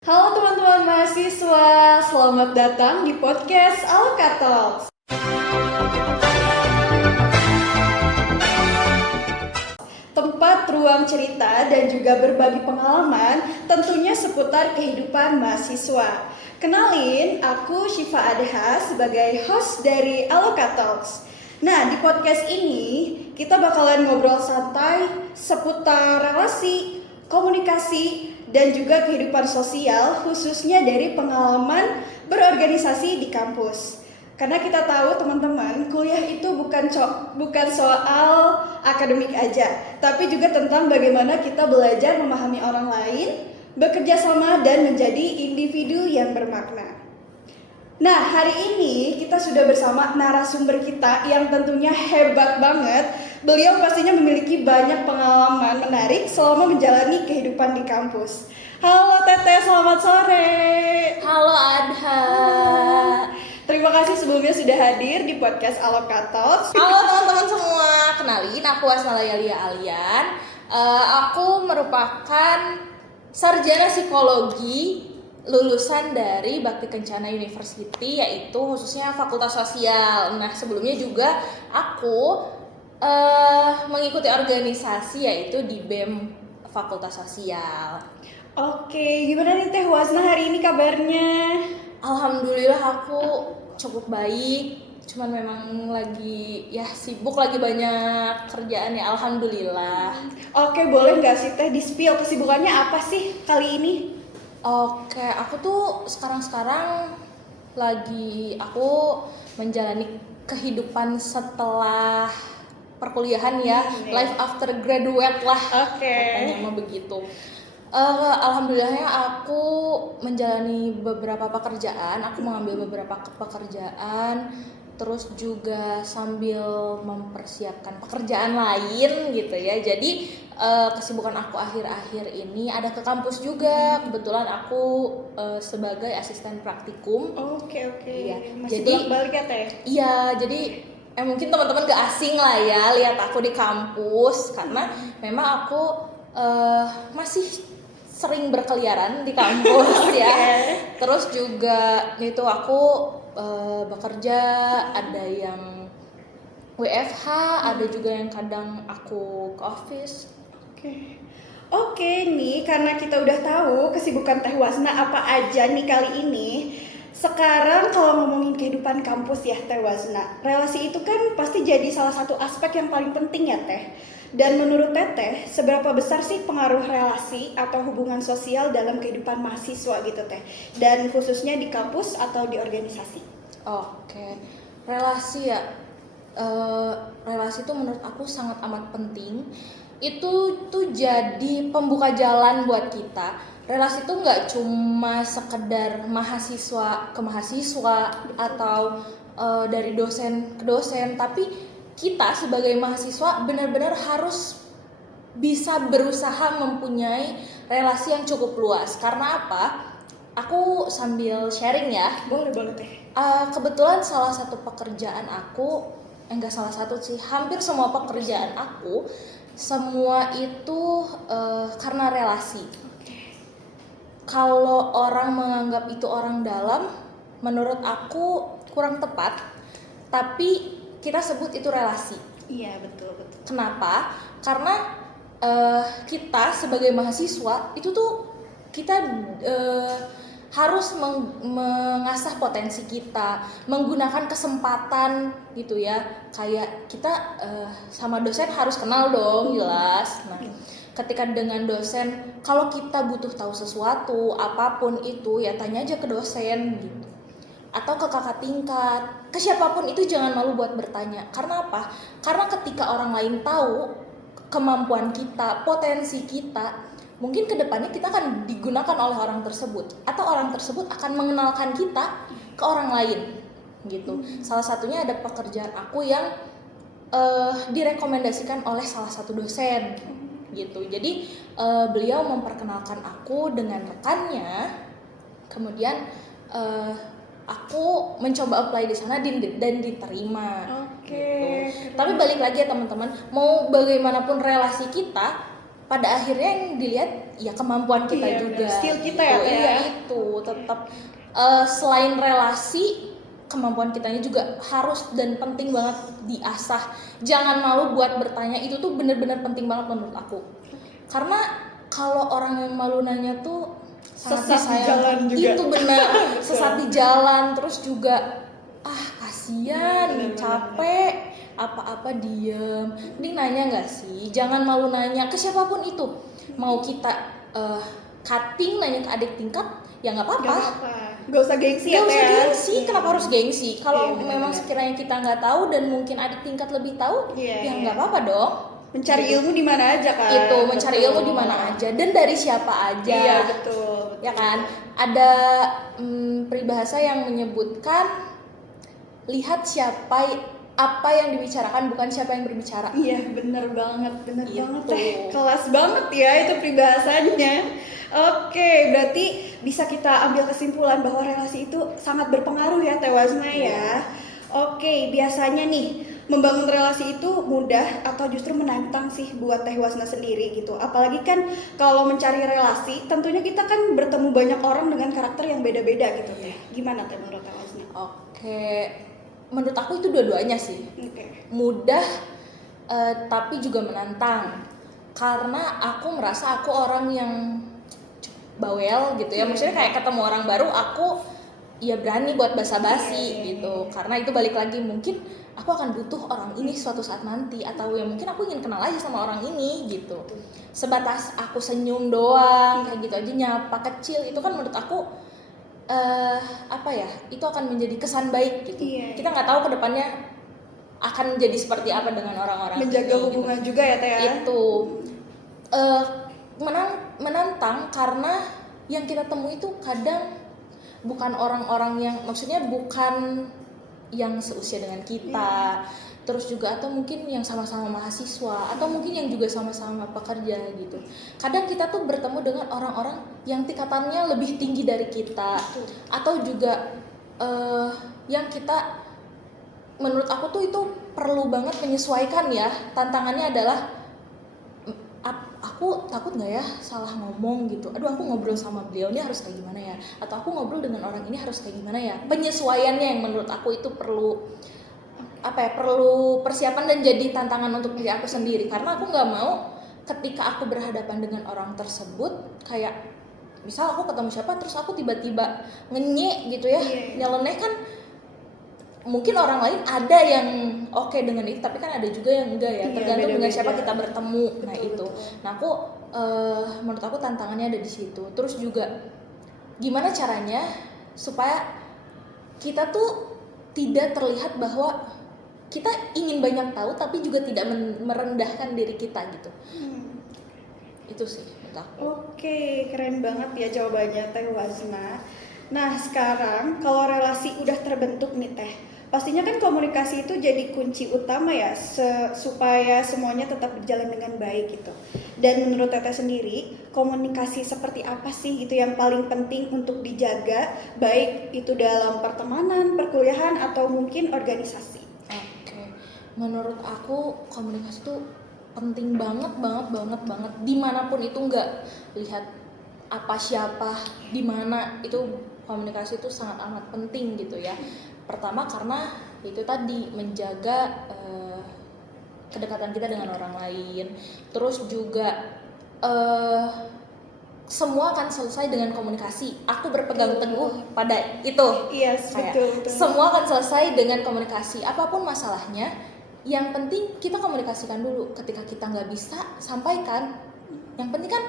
Halo teman-teman mahasiswa, selamat datang di podcast Aloka Talks. Tempat ruang cerita dan juga berbagi pengalaman tentunya seputar kehidupan mahasiswa. Kenalin, aku Syifa Adha sebagai host dari Aloka Talks. Nah, di podcast ini kita bakalan ngobrol santai seputar relasi, komunikasi, dan juga kehidupan sosial khususnya dari pengalaman berorganisasi di kampus. Karena kita tahu teman-teman, kuliah itu bukan soal akademik aja, tapi juga tentang bagaimana kita belajar memahami orang lain, bekerja sama dan menjadi individu yang bermakna. Nah, hari ini kita sudah bersama narasumber kita yang tentunya hebat banget. Beliau pastinya memiliki banyak pengalaman menarik selama menjalani kehidupan di kampus. Halo Teteh, selamat sore. Halo Adha. Terima kasih sebelumnya sudah hadir di podcast Aloka Talks. Halo teman-teman semua, kenalin aku Asnalaya Lia Alian. Aku merupakan sarjana psikologi lulusan dari Bakti Kencana University, yaitu khususnya Fakultas Sosial. Nah, sebelumnya juga aku mengikuti organisasi yaitu di BEM Fakultas Sosial. Oke, gimana nih Teh Wasna hari ini kabarnya? Alhamdulillah aku cukup baik, cuman memang lagi sibuk, lagi banyak kerjaan ya, alhamdulillah. Oke, boleh nggak sih Teh di-spill kesibukannya apa sih kali ini? Oke, aku tuh sekarang aku menjalani kehidupan setelah perkuliahan ya, life after graduate lah. Oke. Katanya mah begitu. Alhamdulillahnya aku menjalani beberapa pekerjaan, aku mengambil beberapa pekerjaan, terus juga sambil mempersiapkan pekerjaan lain gitu ya. Jadi kesibukan aku akhir-akhir ini ada ke kampus juga. Kebetulan aku sebagai asisten praktikum. Oke. Iya. Masih Jadi bolak-balik ya Teh? iya, jadi mungkin teman-teman gak asing lah ya lihat aku di kampus, karena memang aku masih sering berkeliaran di kampus ya. Terus juga itu aku bekerja, ada yang WFH, ada juga yang kadang aku ke office. Oke nih, karena kita udah tahu kesibukan Teh Wasna apa aja nih kali ini. Sekarang kalau ngomongin kehidupan kampus ya Teh Wasna, relasi itu kan pasti jadi salah satu aspek yang paling penting ya Teh. Dan menurut Teteh, seberapa besar sih pengaruh relasi atau hubungan sosial dalam kehidupan mahasiswa gitu Teh? Dan khususnya di kampus atau di organisasi? Oke, relasi ya, relasi itu menurut aku sangat amat penting. Itu tuh jadi pembuka jalan buat kita. Relasi itu nggak cuma sekedar mahasiswa ke mahasiswa atau dari dosen ke dosen, tapi kita sebagai mahasiswa benar-benar harus bisa berusaha mempunyai relasi yang cukup luas. Karena apa? Aku sambil sharing ya. Boleh Teh. Kebetulan salah satu pekerjaan aku, enggak salah satu sih, hampir semua pekerjaan aku, semua itu karena relasi. Kalau orang menganggap itu orang dalam, menurut aku kurang tepat, tapi kita sebut itu relasi. Iya, betul. Kenapa? Karena kita sebagai mahasiswa itu tuh kita harus mengasah potensi kita, menggunakan kesempatan gitu ya. Kayak kita sama dosen harus kenal dong, jelas. Nah, ketika dengan dosen, kalau kita butuh tahu sesuatu apapun itu ya tanya aja ke dosen gitu, atau ke kakak tingkat, ke siapapun itu jangan malu buat bertanya. Karena apa? Karena ketika orang lain tahu kemampuan kita, potensi kita, mungkin kedepannya kita akan digunakan oleh orang tersebut, atau orang tersebut akan mengenalkan kita ke orang lain gitu. Salah satunya ada pekerjaan aku yang direkomendasikan oleh salah satu dosen gitu. Jadi beliau memperkenalkan aku dengan rekannya, kemudian aku mencoba apply di sana dan diterima. Gitu. Tapi balik lagi ya teman-teman, mau bagaimanapun relasi kita, pada akhirnya yang dilihat ya kemampuan kita juga. Skill kita ya. Iya gitu. Tetap selain relasi, kemampuan kitanya juga harus dan penting banget diasah. Jangan malu buat bertanya, itu tuh bener-bener penting banget menurut aku. Karena kalau orang yang malu nanya tuh sangat Sesat di jalan juga. Itu benar, sesat di jalan. Terus juga kasihan, capek, apa-apa diem. Mending nanya nggak sih? Jangan malu nanya ke siapapun itu. Mau kita cutting nanya ke adik tingkat, ya nggak apa-apa. Gak usah gengsi ya, Gak usah Teh. gengsi, kenapa harus gengsi? Kalau Iya, memang benar-benar. sekiranya kita nggak tahu dan mungkin adik tingkat lebih tahu, Iya, ya iya. nggak apa-apa dong. Mencari Gitu. ilmu di mana aja kan. Itu mencari Betul. ilmu di mana aja dan dari siapa aja. Iya, betul. Ya kan? Ada peribahasa yang menyebutkan lihat apa yang dibicarakan, bukan siapa yang berbicara. Iya, bener banget Gitu. banget Teh. Kelas banget ya itu peribahasanya. Oke, berarti bisa kita ambil kesimpulan bahwa relasi itu sangat berpengaruh ya Teh Wasna ya. Oke, biasanya nih membangun relasi itu mudah atau justru menantang sih buat Teh Wasna sendiri gitu. Apalagi kan kalau mencari relasi, tentunya kita kan bertemu banyak orang dengan karakter yang beda-beda gitu Teh. Gimana Teh menurut Teh Wasna? Oke, menurut aku itu dua-duanya sih. Oke. Mudah tapi juga menantang. Karena aku merasa aku orang yang bawel gitu ya. Maksudnya kayak ketemu orang baru aku ya berani buat basa-basi gitu. Karena itu balik lagi mungkin aku akan butuh orang ini suatu saat nanti, atau ya mungkin aku ingin kenal aja sama orang ini gitu. Sebatas aku senyum doang kayak gitu aja, nyapa kecil, itu kan menurut aku itu akan menjadi kesan baik gitu. Iya. Kita nggak tahu kedepannya akan jadi seperti apa dengan orang-orang Menjaga ini, hubungan gitu. juga ya Teh ya. Itu menantang karena yang kita temui itu kadang bukan orang-orang yang, maksudnya bukan yang seusia dengan kita, terus juga atau mungkin yang sama-sama mahasiswa, atau mungkin yang juga sama-sama pekerja gitu. Kadang kita tuh bertemu dengan orang-orang yang tingkatannya lebih tinggi dari kita, atau juga yang kita, menurut aku tuh itu perlu banget menyesuaikan ya. Tantangannya adalah aku takut nggak ya salah ngomong gitu. Aduh, aku ngobrol sama beliau ini harus kayak gimana ya? Atau aku ngobrol dengan orang ini harus kayak gimana ya? Penyesuaiannya yang menurut aku itu perlu perlu persiapan dan jadi tantangan untuk diri aku sendiri. Karena aku nggak mau ketika aku berhadapan dengan orang tersebut kayak misal aku ketemu siapa terus aku tiba-tiba ngenyek gitu ya, nyeleneh kan. Mungkin orang lain ada yang oke dengan itu, tapi kan ada juga yang enggak ya, tergantung dengan siapa kita bertemu. Nah itu, nah aku menurut aku tantangannya ada di situ. Terus juga gimana caranya supaya kita tuh tidak terlihat bahwa kita ingin banyak tahu tapi juga tidak merendahkan diri kita gitu. Itu sih menurut aku. Oke, keren banget ya jawabannya Teh Wasna. Nah sekarang kalau relasi udah terbentuk nih Teh, pastinya kan komunikasi itu jadi kunci utama ya supaya semuanya tetap berjalan dengan baik gitu. Dan menurut Teteh sendiri, komunikasi seperti apa sih gitu yang paling penting untuk dijaga, baik itu dalam pertemanan, perkuliahan, atau mungkin organisasi? Oke, menurut aku komunikasi itu penting banget dimanapun itu, nggak lihat apa siapa di mana, itu komunikasi itu sangat amat penting gitu ya. Pertama karena itu tadi menjaga kedekatan kita dengan orang lain. Terus juga semua akan selesai dengan komunikasi. Aku berpegang teguh pada itu. Yes, betul. Semua akan selesai dengan komunikasi. Apapun masalahnya, yang penting kita komunikasikan dulu. Ketika kita nggak bisa, sampaikan. Yang penting kan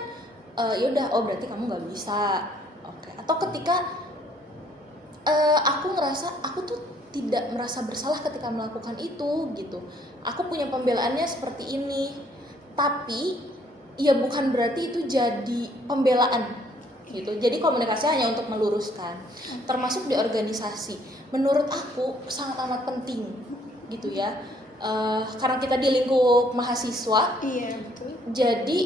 yaudah, berarti kamu nggak bisa. Oke. Atau ketika aku ngerasa aku tuh tidak merasa bersalah ketika melakukan itu gitu. Aku punya pembelaannya seperti ini. Tapi ya bukan berarti itu jadi pembelaan gitu. Jadi komunikasi hanya untuk meluruskan. Termasuk di organisasi. Menurut aku sangat amat penting gitu ya. Karena kita di lingkup mahasiswa. Iya, betul. Jadi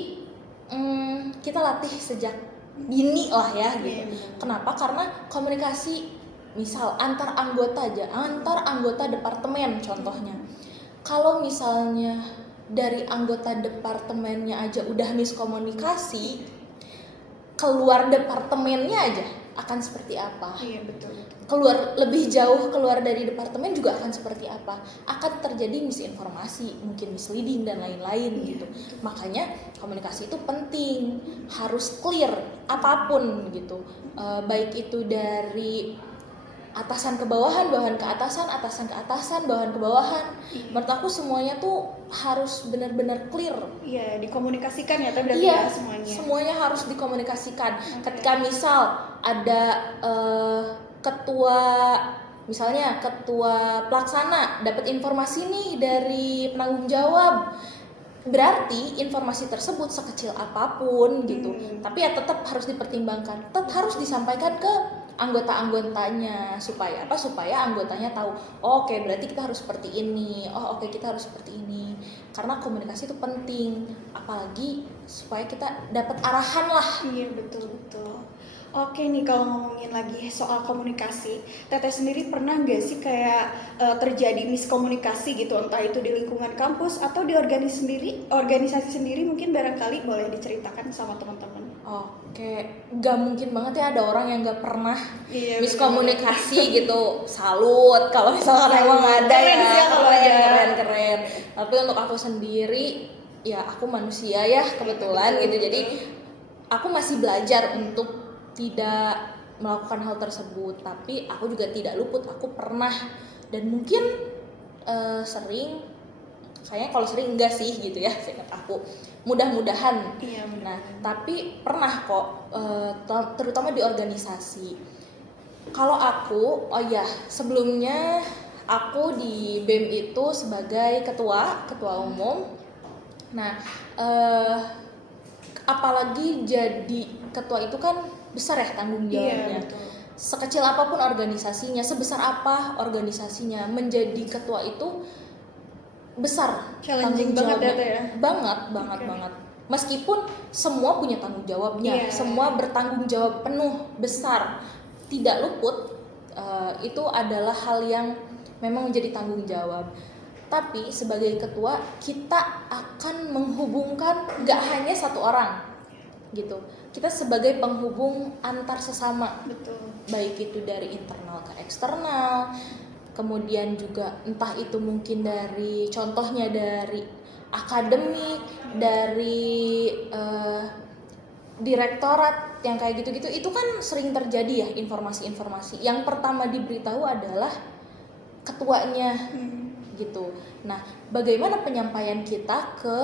kita latih sejak dini lah ya gitu. Kenapa? Karena komunikasi misal antar anggota departemen contohnya. Kalau misalnya dari anggota departemennya aja udah miskomunikasi, keluar departemennya aja akan seperti apa. Iya betul. Keluar lebih jauh keluar dari departemen juga akan seperti apa, akan terjadi misinformasi, mungkin misleading dan lain-lain gitu. Makanya komunikasi itu penting, harus clear apapun gitu. Baik itu dari atasan ke bawahan, bawahan ke atasan, atasan ke atasan, bawahan ke bawahan. Menurut aku semuanya tuh harus benar-benar clear. Iya, dikomunikasikan ya, berarti Iya, ya semuanya. semuanya harus dikomunikasikan. Ketika misal ada ketua, misalnya ketua pelaksana dapat informasi nih dari penanggung jawab, berarti informasi tersebut sekecil apapun gitu, tapi ya tetap harus dipertimbangkan, tetap harus disampaikan ke anggota-anggotanya supaya apa? Supaya anggotanya tahu, oh, oke, berarti kita harus seperti ini, oh oke, kita harus seperti ini. Karena komunikasi itu penting, apalagi supaya kita dapat arahan lah. Iya betul. Oke nih, kalau ngomongin lagi soal komunikasi, Teteh sendiri pernah nggak sih kayak terjadi miskomunikasi gitu, entah itu di lingkungan kampus atau di organisasi sendiri, mungkin barangkali boleh diceritakan sama teman-teman. Oke, nggak mungkin banget ya ada orang yang nggak pernah Iya, miskomunikasi gitu. Salut kalau misalkan emang ada Keren ya, sih ya kalau ada. keren. Tapi untuk aku sendiri, ya aku manusia ya kebetulan gitu. Jadi aku masih belajar untuk tidak melakukan hal tersebut. Tapi aku juga tidak luput, aku pernah dan mungkin sering. Kayaknya kalau sering enggak sih gitu ya, seingat aku. Mudah-mudahan. Iya, Nah, tapi pernah kok, terutama di organisasi. Kalau aku, sebelumnya aku di BEM itu sebagai ketua umum. Nah, apalagi jadi ketua itu kan besar ya tanggung jawabnya. Iya, betul. Sekecil apapun organisasinya, sebesar apa organisasinya, menjadi ketua itu besar Challenging tanggung banget jawabnya. ya. Banget. Meskipun semua punya tanggung jawabnya, Iya. semua bertanggung jawab penuh, besar, tidak luput, itu adalah hal yang memang menjadi tanggung jawab. Tapi sebagai ketua kita akan menghubungkan gak hanya satu orang gitu, kita sebagai penghubung antar sesama. Betul. Baik itu dari internal ke eksternal, kemudian juga entah itu mungkin dari contohnya dari akademik, dari direktorat yang kayak gitu-gitu, itu kan sering terjadi ya informasi-informasi. Yang pertama diberitahu adalah ketuanya gitu. Nah, bagaimana penyampaian kita ke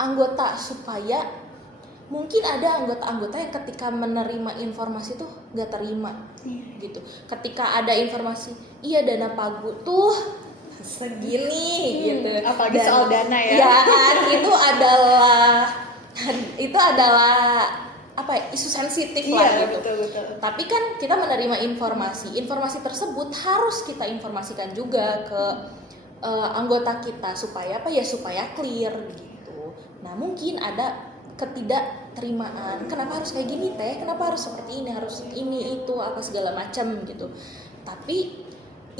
anggota supaya mungkin ada anggota-anggota yang ketika menerima informasi tuh gak terima gitu. Ketika ada informasi, iya dana pagu tuh segini gitu. Apalagi soal dana ya. Ya kan, itu adalah apa ya, isu sensitif lah gitu. Betul. Tapi kan kita menerima informasi tersebut harus kita informasikan juga ke anggota kita supaya apa ya, supaya clear gitu. Nah, mungkin ada ketidakterimaan, kenapa harus kayak gini teh, kenapa harus seperti ini, harus ini itu apa segala macam gitu. Tapi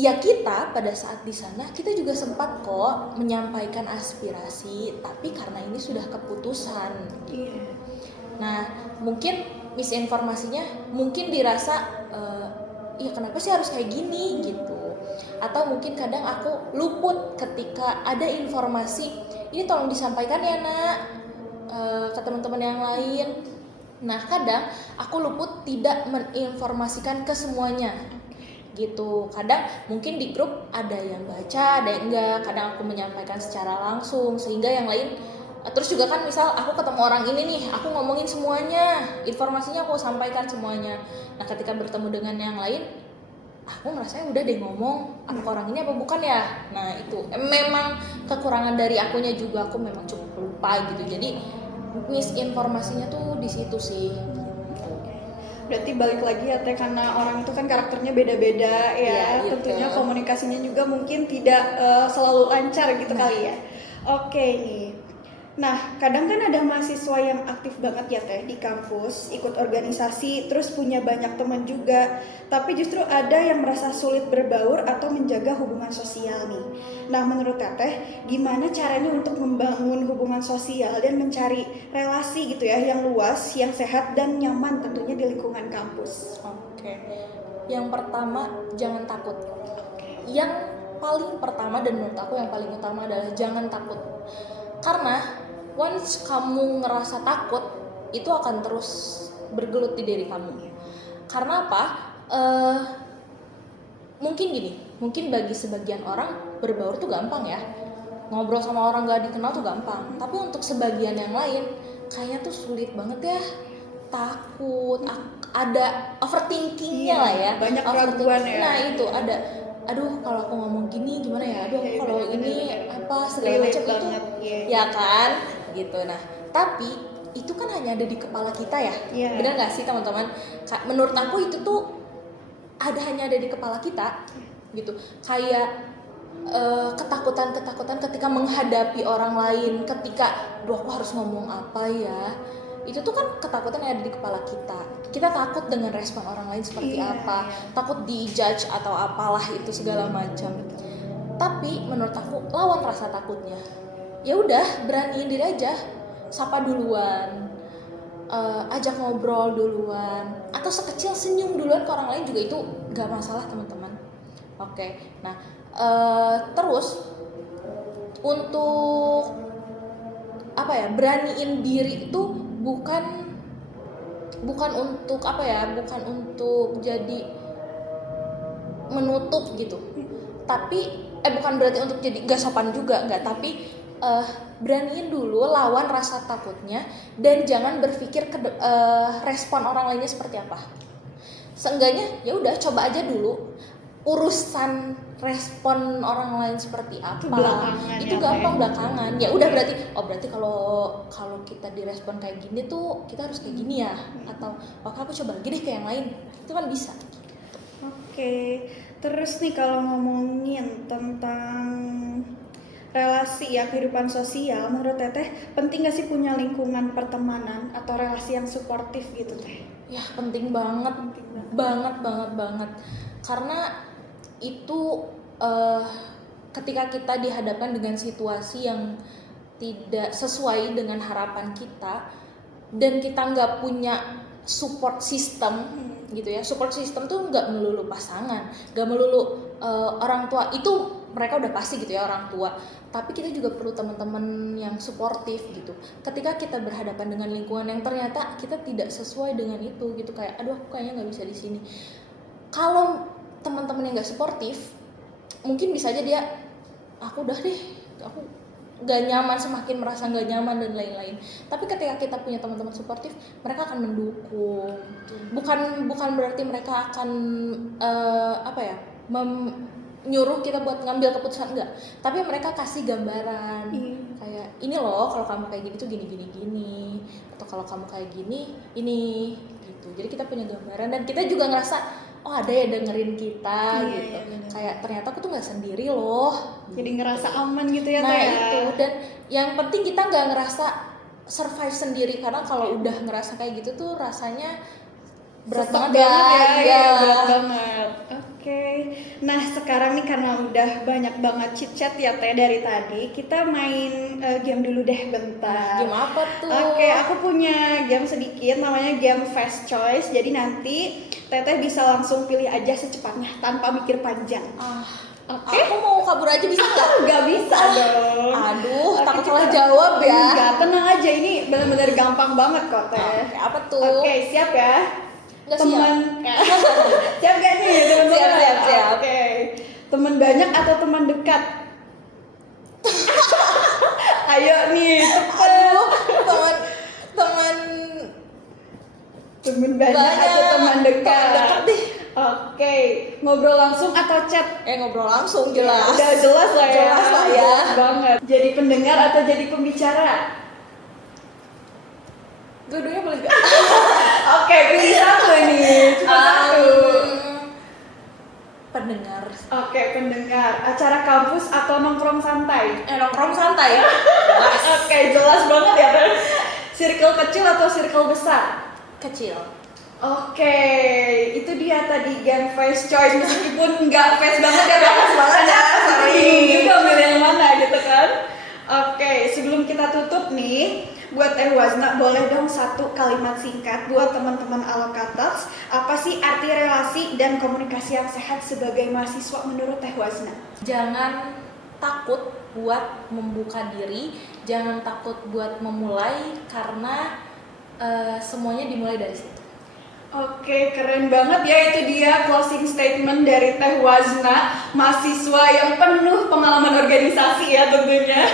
ya kita pada saat di sana kita juga sempat kok menyampaikan aspirasi, tapi karena ini sudah keputusan gitu. Nah, mungkin misinformasinya mungkin dirasa ya kenapa sih harus kayak gini gitu. Atau mungkin kadang aku luput ketika ada informasi, ini tolong disampaikan ya nak ke teman-teman yang lain. Nah, kadang aku luput tidak menginformasikan ke semuanya gitu. Kadang mungkin di grup ada yang baca, ada yang enggak. Kadang aku menyampaikan secara langsung sehingga yang lain. Terus juga kan misal aku ketemu orang ini nih, aku ngomongin semuanya, informasinya aku sampaikan semuanya. Nah, ketika bertemu dengan yang lain, aku ngerasanya udah deh ngomong apa orang ini apa bukan ya. Nah, itu memang kekurangan dari akunya juga, aku memang cukup lupa gitu. Jadi misinformasinya tuh di situ sih. Berarti balik lagi ya teh, karena orang itu kan karakternya beda-beda ya, gitu. tentunya komunikasinya juga mungkin tidak selalu lancar gitu kali ya. Oke nih, Nah, kadang kan ada mahasiswa yang aktif banget ya Teh di kampus, ikut organisasi, terus punya banyak teman juga. Tapi justru ada yang merasa sulit berbaur atau menjaga hubungan sosial nih. Nah, menurut Teteh, gimana caranya untuk membangun hubungan sosial dan mencari relasi gitu ya yang luas, yang sehat dan nyaman tentunya di lingkungan kampus? Oke. Yang pertama, jangan takut. Yang paling pertama dan menurut aku yang paling utama adalah jangan takut. Karena once kamu ngerasa takut, itu akan terus bergelut di diri kamu. Karena apa? Mungkin gini, mungkin bagi sebagian orang berbaur tuh gampang ya, ngobrol sama orang gak dikenal tuh gampang. Tapi untuk sebagian yang lain, kayaknya tuh sulit banget ya, takut, ada overthinkingnya lah ya, banyak keraguan ya. Nah itu ada, aduh kalau aku ngomong gini gimana ya, aduh kalau ini apa segala macam itu, ya kan, gitu. Nah tapi itu kan hanya ada di kepala kita ya, benar nggak sih teman-teman? Menurut aku itu tuh hanya ada di kepala kita gitu, kayak ketakutan ketika menghadapi orang lain, ketika aku harus ngomong apa ya, itu tuh kan ketakutan yang ada di kepala kita takut dengan respon orang lain seperti apa, takut dijudge atau apalah itu segala macam. Tapi menurut aku lawan rasa takutnya, ya udah beraniin diri aja, sapa duluan, ajak ngobrol duluan, atau sekecil senyum duluan ke orang lain juga itu gak masalah teman-teman. Oke. Nah terus untuk apa ya, beraniin diri itu bukan untuk apa ya, bukan untuk jadi menutup gitu, tapi bukan berarti untuk jadi gak sopan juga, enggak, tapi beraniin dulu lawan rasa takutnya dan jangan berpikir respon orang lainnya seperti apa. Seenggaknya ya udah coba aja dulu, urusan respon orang lain seperti apa itu gampang belakangan. Ya udah berarti kalau kita direspon kayak gini tuh kita harus kayak gini ya, atau aku coba lagi deh ke yang lain, itu kan bisa. Oke, terus nih kalau ngomongin tentang relasi ya, kehidupan sosial, menurut Teteh penting gak sih punya lingkungan pertemanan atau relasi yang suportif gitu Teh? Ya penting banget, banget. Karena itu ketika kita dihadapkan dengan situasi yang tidak sesuai dengan harapan kita dan kita nggak punya support system gitu ya. Support system tuh nggak melulu pasangan, nggak melulu orang tua, itu mereka udah pasti gitu ya, orang tua, tapi kita juga perlu teman-teman yang suportif gitu. Ketika kita berhadapan dengan lingkungan yang ternyata kita tidak sesuai dengan itu gitu, kayak aduh aku kayaknya nggak bisa di sini. Kalau teman-teman yang nggak suportif, mungkin bisa aja dia aku udah deh, aku nggak nyaman, semakin merasa nggak nyaman dan lain-lain. Tapi ketika kita punya teman-teman suportif, mereka akan mendukung. Bukan berarti mereka akan nyuruh kita buat ngambil keputusan, enggak. Tapi mereka kasih gambaran, kayak ini loh kalau kamu kayak gini tuh gini, atau kalau kamu kayak gini ini gitu. Jadi kita punya gambaran dan kita juga ngerasa oh ada ya dengerin kita gitu. Kayak ternyata aku tuh nggak sendiri loh. Jadi ngerasa aman gitu ya. Nah itu, dan yang penting kita nggak ngerasa survive sendiri, karena kalau udah ngerasa kayak gitu tuh rasanya berat banget ya. Berat banget. Oke. Nah sekarang nih karena udah banyak banget chit-chat ya Teh dari tadi, kita main game dulu deh bentar. Game apa tuh? Oke, aku punya game sedikit namanya game Fast Choice. Jadi nanti Teteh bisa langsung pilih aja secepatnya tanpa mikir panjang. Oke. Aku mau kabur aja bisa nggak? Nggak bisa dong. Aduh, takut salah jawab ya. Enggak, tenang aja, ini benar-benar gampang banget kok Teh. Apa tuh? Oke, siap ya? Teman. Siap gak nih teman-teman? Siap. Oke. Teman banyak atau teman dekat? Ayo nih, cepet. Teman banyak atau teman dekat? Oke. Ngobrol langsung atau chat? Ngobrol langsung, jelas. Udah jelas lah ya. Jelas lah ya. Jelas banget. Jadi pendengar atau jadi pembicara? Dua-duanya boleh gak? Oke, pilih satu ini. Cuma satu. Pendengar Oke, pendengar, acara kampus atau nongkrong santai? Nongkrong santai ya. Jelas. Oke, jelas banget ya kan? Circle kecil atau circle besar? Kecil. Oke, itu dia tadi game face choice, meskipun nggak face banget ya, nggak face banget ya, bingung juga milih yang mana gitu kan. Oke, sebelum kita tutup nih, buat Teh Wazna boleh dong satu kalimat singkat buat teman-teman Alokatalks, apa sih arti relasi dan komunikasi yang sehat sebagai mahasiswa menurut Teh Wazna? Jangan takut buat membuka diri, jangan takut buat memulai, karena semuanya dimulai dari situ. Oke, keren banget ya, itu dia closing statement dari Teh Wazna, mahasiswa yang penuh pengalaman organisasi ya tentunya.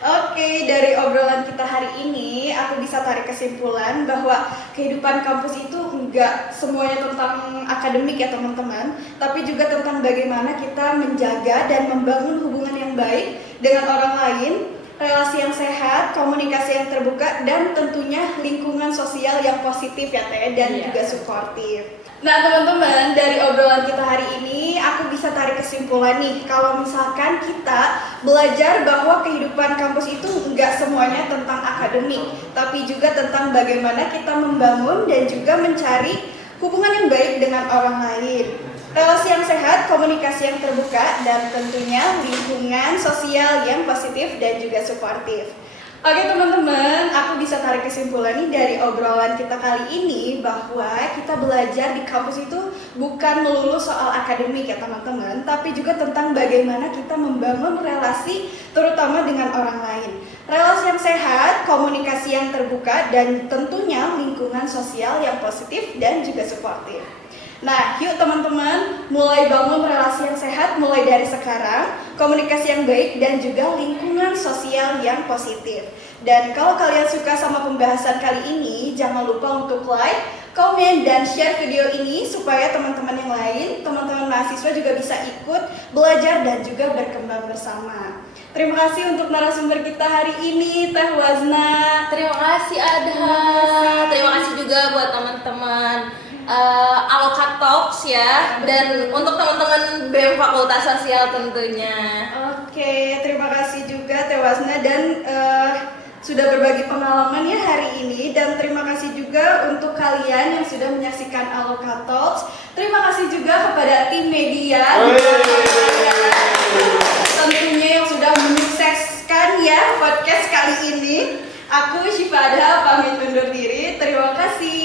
Oke, dari obrolan kita hari ini, aku bisa tarik kesimpulan bahwa kehidupan kampus itu enggak semuanya tentang akademik ya teman-teman, tapi juga tentang bagaimana kita menjaga dan membangun hubungan yang baik dengan orang lain, relasi yang sehat, komunikasi yang terbuka, dan tentunya lingkungan sosial yang positif ya Teh, dan juga suportif. Nah teman-teman, dari obrolan kita hari ini aku bisa tarik kesimpulan nih, kalau misalkan kita belajar bahwa kehidupan kampus itu enggak semuanya tentang akademik, tapi juga tentang bagaimana kita membangun dan juga mencari hubungan yang baik dengan orang lain, relasi yang sehat, komunikasi yang terbuka, dan tentunya lingkungan sosial yang positif dan juga suportif. Oke teman-teman, aku bisa tarik kesimpulan nih dari obrolan kita kali ini bahwa kita belajar di kampus itu bukan melulu soal akademik ya teman-teman, tapi juga tentang bagaimana kita membangun relasi terutama dengan orang lain. Relasi yang sehat, komunikasi yang terbuka, dan tentunya lingkungan sosial yang positif dan juga suportif. Nah, yuk teman-teman, mulai bangun relasi yang sehat mulai dari sekarang, komunikasi yang baik, dan juga lingkungan sosial yang positif. Dan kalau kalian suka sama pembahasan kali ini, jangan lupa untuk like, komen, dan share video ini supaya teman-teman yang lain, teman-teman mahasiswa juga bisa ikut belajar dan juga berkembang bersama. Terima kasih untuk narasumber kita hari ini, Teh Wazna. Terima kasih Adha. Terima kasih juga buat teman-teman Alokatalks ya, dan untuk teman-teman BEM Fakultas Sosial tentunya. Oke, terima kasih juga Teh Wazna dan sudah berbagi pengalaman ya hari ini, dan terima kasih juga untuk kalian yang sudah menyaksikan Alokatalks. Terima kasih juga kepada tim media tentunya yang sudah menyukseskan ya podcast kali ini. Aku Syifa Adha pamit undur diri. Terima kasih.